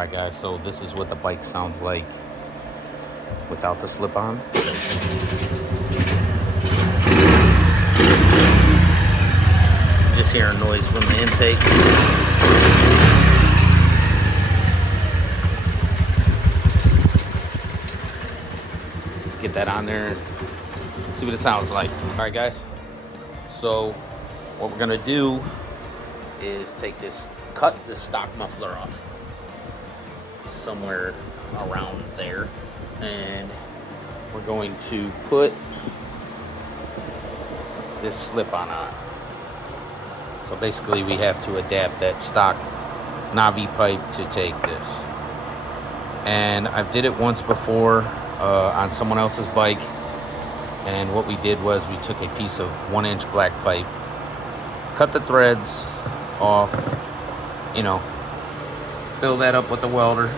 Alright guys, so this is what the bike sounds like without the slip-on. Just hearing noise from the intake. Get that on there, see what it sounds like. Alright guys, so what we're gonna do is cut this stock muffler off somewhere around there, and we're going to put this slip-on on. So basically we have to adapt that stock Navi pipe to take this. And I've did it once before on someone else's bike, and what we did was we took a piece of 1-inch black pipe, cut the threads off, you know, fill that up with the welder,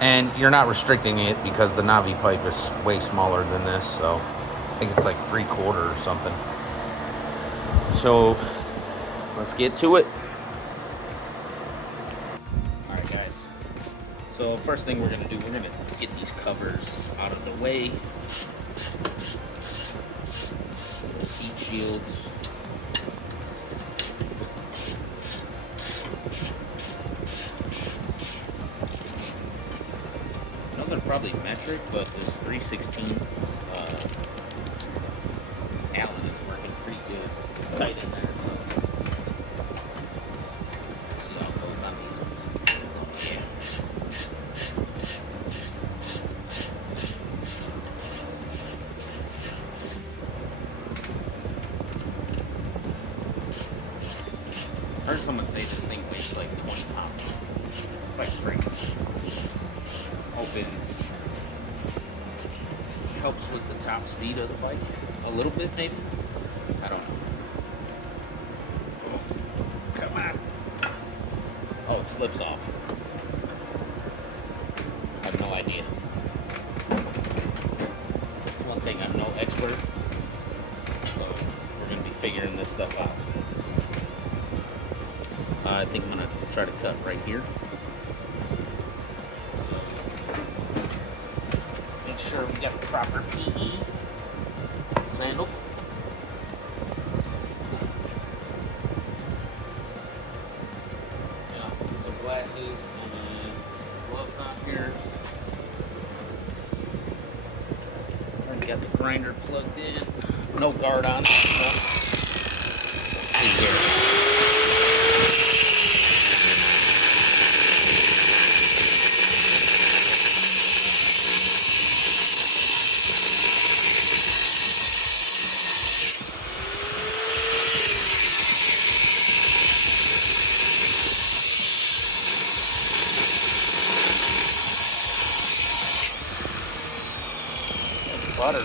and you're not restricting it because the Navi pipe is way smaller than this, so I think it's like 3/4 or something. So let's get to it. All right guys, so first thing we're gonna do, we're gonna get these covers out of the way. Heat shields. I know they're probably metric, but this 3/16 Allen is working pretty good, tight in there. So let's see how it goes on these ones. Yeah. I heard someone say this thing weighs like 20 pounds. It's like crazy. Hoping helps with the top speed of the bike a little bit, maybe. I don't know. Oh, come on. Oh, it slips off. I have no idea. One thing, I'm no expert, so we're gonna be figuring this stuff out. I think I'm gonna try to cut right here. Make sure we got the proper PE sandals. Some glasses and some gloves on here. Already got the grinder plugged in. No guard on it. So let's see here. Butter.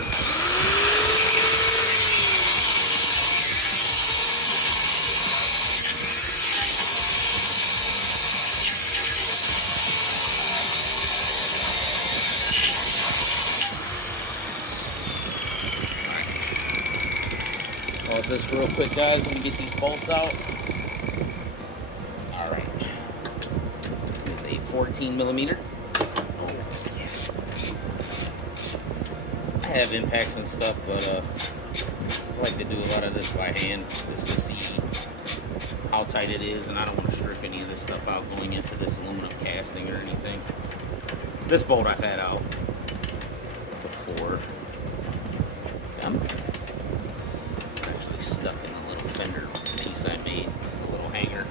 Pause this real quick, guys. Let me get these bolts out. All right. This is a 14mm. I have impacts and stuff, but I like to do a lot of this by hand just to see how tight it is, and I don't want to strip any of this stuff out going into this aluminum casting or anything. This bolt I've had out before. I'm actually stuck in a little fender piece I made, a little hanger.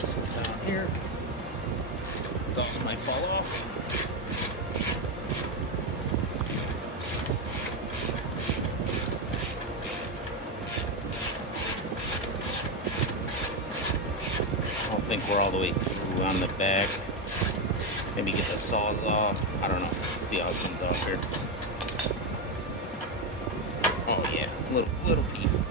This one down here. This also might fall off. I don't think we're all the way through on the back. Maybe get the saws off. I don't know. See how it comes off here. Oh yeah, little piece.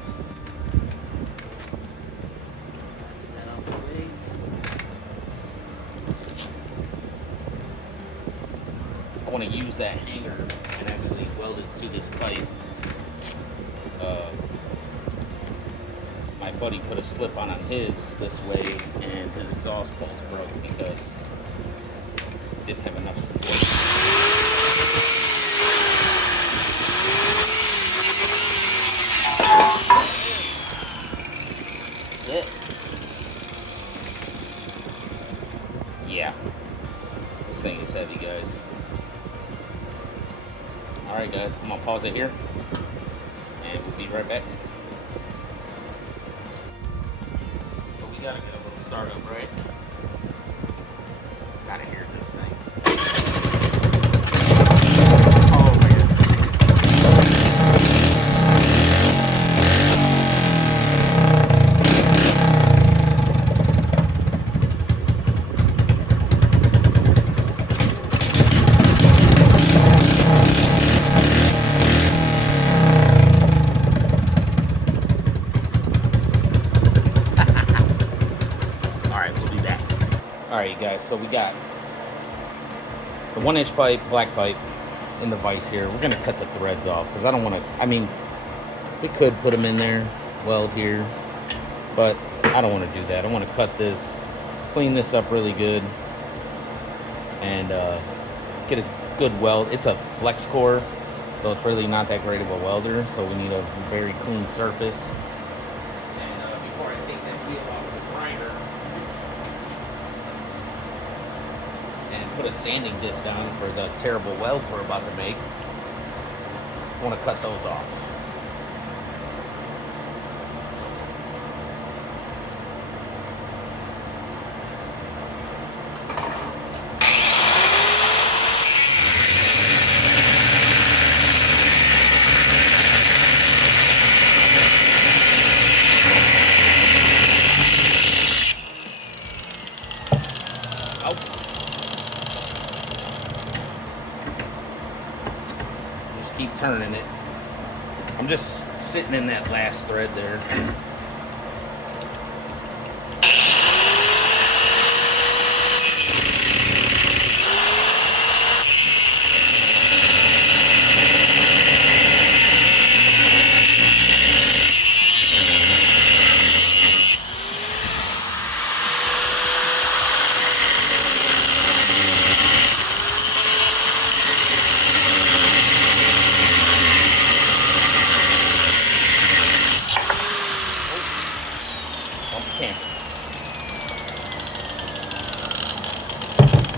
I want to use that hanger and actually weld it to this pipe my buddy put a slip on his this way, and his exhaust bolts broke because it didn't have enough support. That's it. Yeah, this thing is heavy, guys. All right, guys, I'm gonna pause it here, and we'll be right back. So we gotta get a little startup, right? Gotta hear this thing. Oh man. Alright, you guys, so we got the 1-inch pipe, black pipe, in the vise here. We're going to cut the threads off because I don't want to, I mean, we could put them in there, weld here, but I don't want to do that. I want to cut this, clean this up really good, and get a good weld. It's a flex core, so it's really not that great of a welder, so we need a very clean surface. And before I take that wheel off the grinder, put a sanding disc on for the terrible welds we're about to make. I want to cut those off. Keep turning it. I'm just sitting in that last thread there.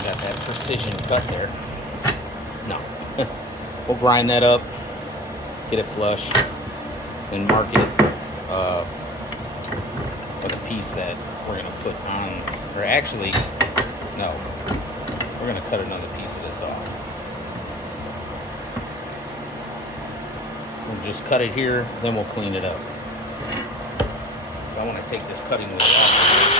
Got that precision cut there. No. We'll grind that up, get it flush, and mark it for the piece that we're going to put on. Or actually, no. We're going to cut another piece of this off. We'll just cut it here, then we'll clean it up. I want to take this cutting wheel off.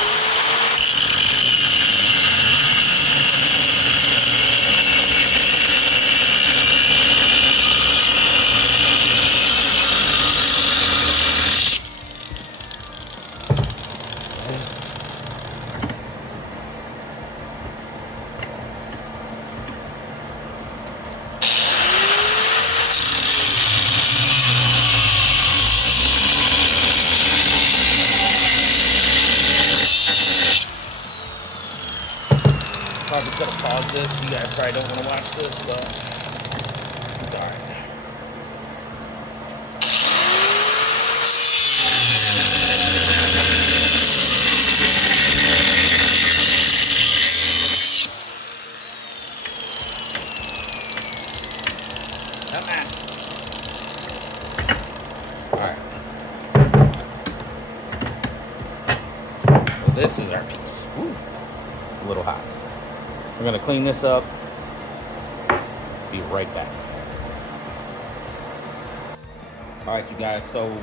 Probably could have paused this. You guys probably don't want to watch this, but it's alright. Come on. Alright. Well, this is our piece. Ooh, it's a little hot. We're going to clean this up. Be right back. Alright, you guys, so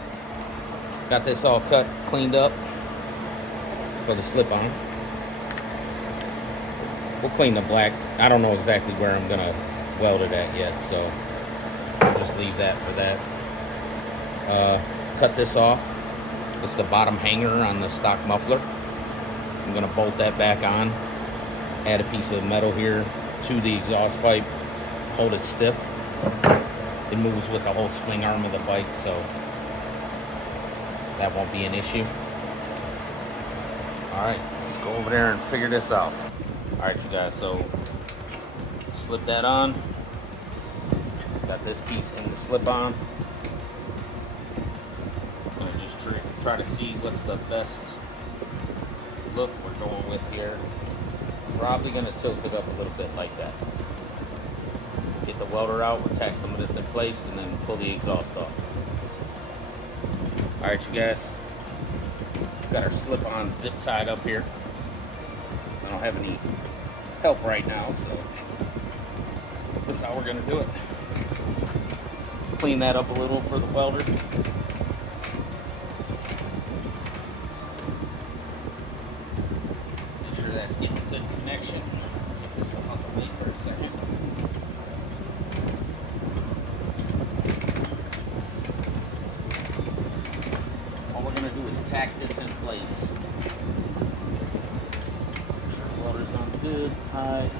got this all cut, cleaned up for the slip-on. We'll clean the black. I don't know exactly where I'm going to weld it at yet, so I'll just leave that for that. Cut this off. It's the bottom hanger on the stock muffler. I'm going to bolt that back on. Add a piece of metal here to the exhaust pipe, hold it stiff. It moves with the whole swing arm of the bike, so That won't be an issue. All right, let's go over there and figure this out. All right, you guys, so slip that on. Got this piece in the slip-on. I'm gonna just try to see what's the best look we're going with here. Probably gonna tilt it up a little bit like that. Get the welder out, we'll tack some of this in place, and then pull the exhaust off. All right, you guys, got our slip-on zip tied up here. I don't have any help right now, so this is how we're gonna do it. Clean that up a little for the welder. Make sure that's getting a good connection. Get this up on the way for a second. All we're gonna do is tack this in place. Make sure the welder's on good, high.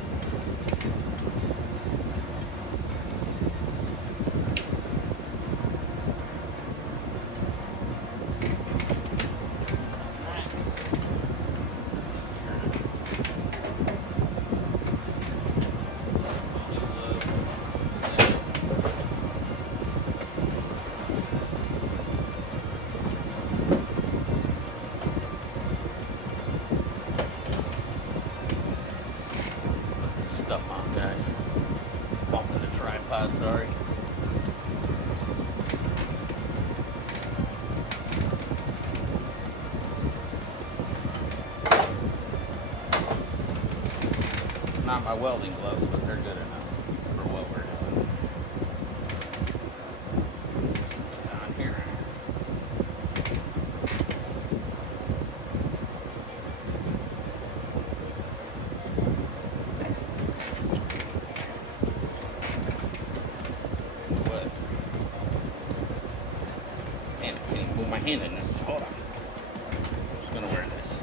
Stuff on, guys. Bumping the tripod, sorry. Not my welding gloves, but they're good enough for what we're doing. It's on here. What? Man, I can't even move my hand in this. Hold on. I'm just gonna wear this.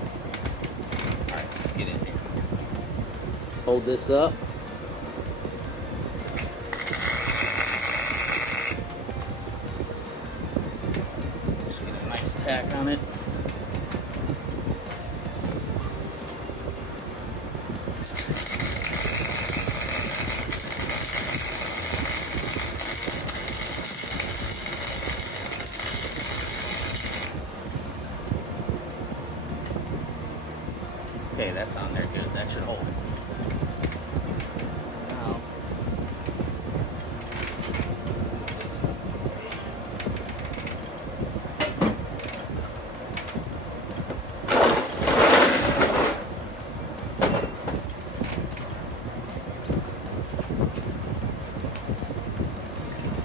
Alright, let's get in here. Hold this up. Just get a nice tack on it. Okay, that's on there good. That should hold it. Now,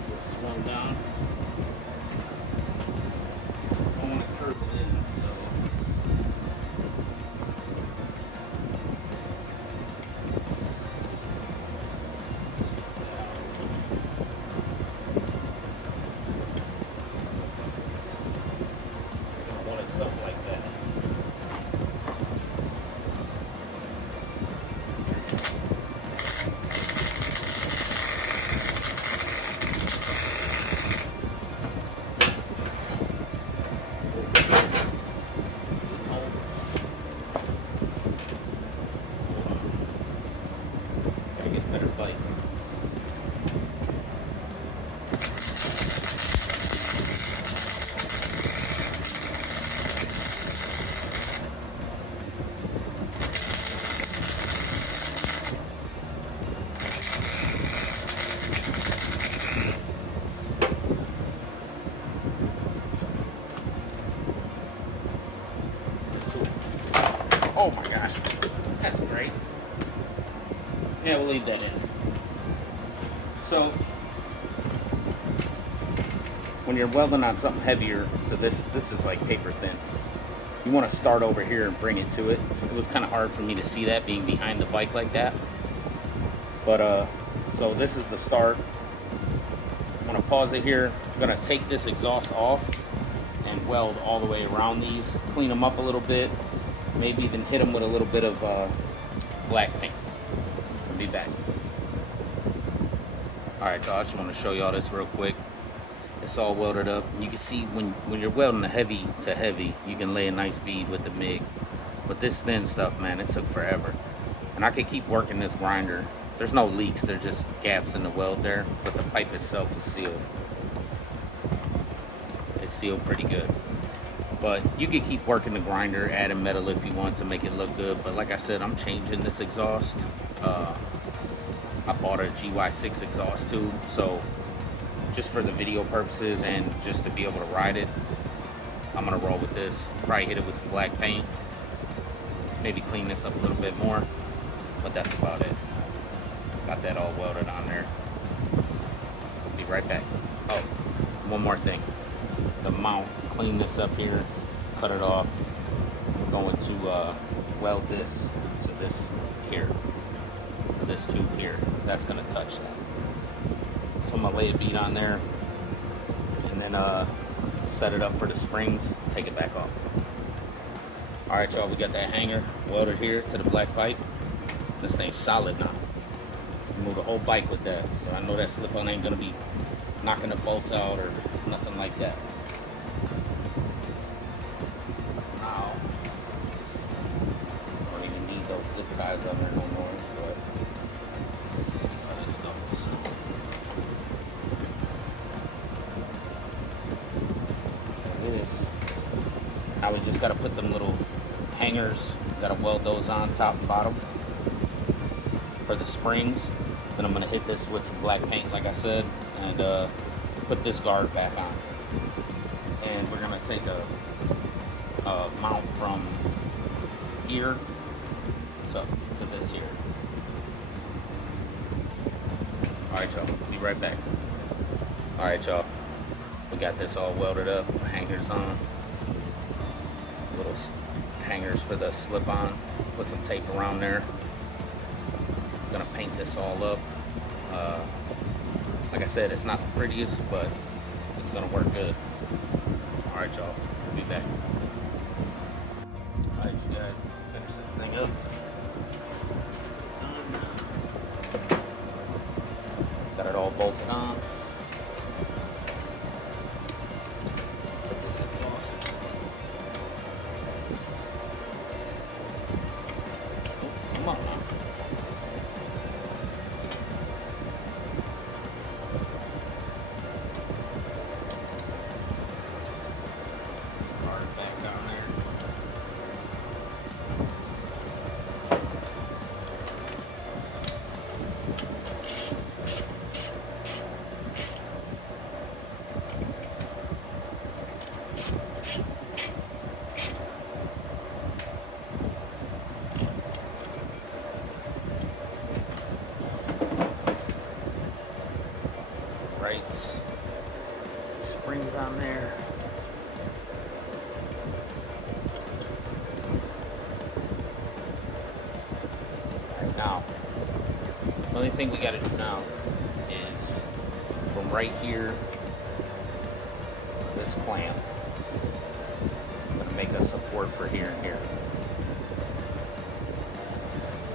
this one down. I want to curve it in, so. Something like that. Gotta get a better bite. Oh my gosh, that's great. Yeah, we'll leave that in. So, when you're welding on something heavier, so this is like paper thin. You want to start over here and bring it to it. It was kind of hard for me to see that being behind the bike like that. But so this is the start. I'm gonna pause it here. I'm gonna take this exhaust off and weld all the way around these, clean them up a little bit. Maybe even hit them with a little bit of black paint. I'll be back. Alright, y'all, I just want to show y'all this real quick. It's all welded up. You can see when you're welding a heavy to heavy, you can lay a nice bead with the MIG. But this thin stuff, man, it took forever. And I could keep working this grinder. There's no leaks, there's just gaps in the weld there, but the pipe itself is sealed. It's sealed pretty good. But you could keep working the grinder, adding metal if you want to make it look good. But like I said, I'm changing this exhaust. I bought a GY6 exhaust tube, so just for the video purposes and just to be able to ride it, I'm gonna roll with this. Probably hit it with some black paint. Maybe clean this up a little bit more, but that's about it. Got that all welded on there. Be right back. Oh, one more thing. The mount, clean this up here, cut it off. We're going to weld this to this here, to this tube here. That's gonna touch that. So I'm gonna lay a bead on there and then set it up for the springs, take it back off. All right, y'all, we got that hanger welded here to the black pipe. This thing's solid now. Move the whole bike with that, so I know that slip-on ain't gonna be knocking the bolts out or nothing like that. Now, don't even need those zip ties on there no more, but let's see how this goes. Look at this. Now we just gotta put them little hangers, gotta weld those on top and bottom for the springs. Then I'm gonna hit this with some black paint, like I said, and put this guard back on. And we're gonna take a mount from here to this here. All right, y'all, be right back. All right, y'all, we got this all welded up, hangers on, little hangers for the slip-on. Put some tape around there. Gonna paint this all up. Like I said, it's not the prettiest, but it's gonna work good. All right, y'all, be back. All right, you guys, let's finish this thing up. Got it all bolted on. Put this exhaust. Oh, come on now. Springs on there. Right now, the only thing we got to do now is from right here, this clamp, I'm going to make a support for here and here.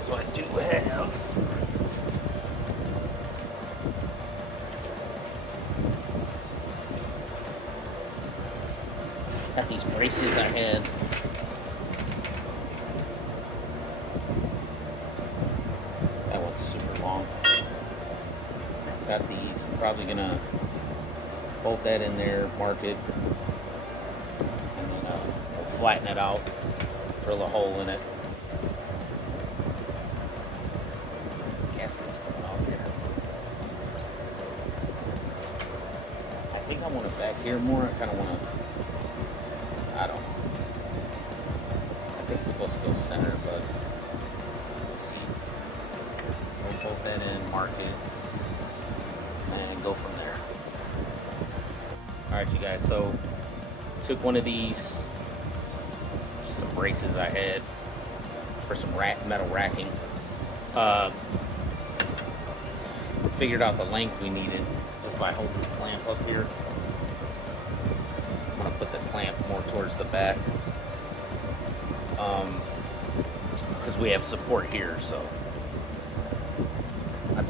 So I do have got these braces I had. That one's super long. Got these. I'm probably gonna bolt that in there, mark it, and then we'll flatten it out, drill a hole in it. Gasket's coming off here. I think I want it back here more. I kind of want to. I don't know. I think it's supposed to go center, but we'll see. We'll bolt that in, mark it, and go from there. Alright, you guys, so took one of these, just some braces I had for some metal racking. Figured out the length we needed just by holding the clamp up here. I'm gonna put the clamp more towards the back because we have support here. So I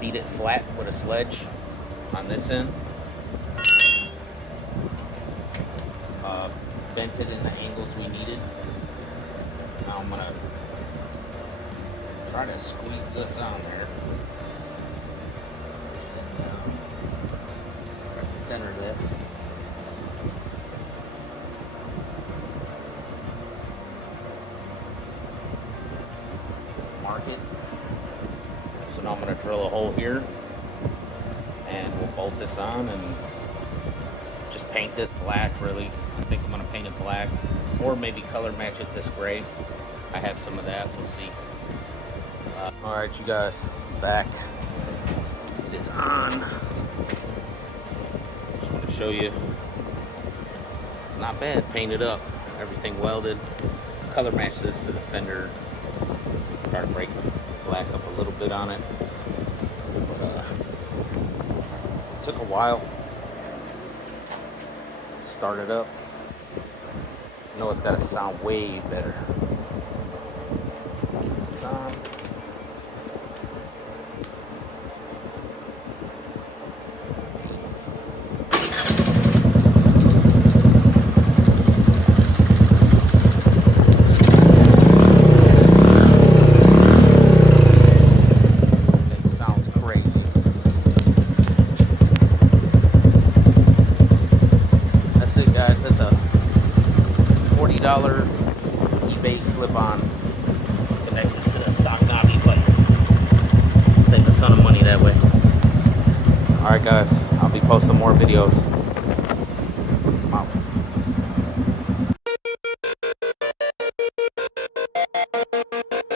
beat it flat with a sledge on this end, Bent it in the angles we needed. Now I'm gonna try to squeeze this on there. Try to center this. Mark it. So now I'm gonna drill a hole here, and we'll bolt this on and just paint this black. Really, I think I'm gonna paint it black, or maybe color match it this gray. I have some of that. We'll see. All right, you guys, back. It is on. Just want to show you. It's not bad. Painted up. Everything welded. Color match this to the fender. Try to break black up a little bit on it. But, it took a while. Start it up. I know it's got to sound way better. Sound. That's a $40 eBay slip-on connected to the stock Navi pipe. Save a ton of money that way. Alright guys, I'll be posting more videos.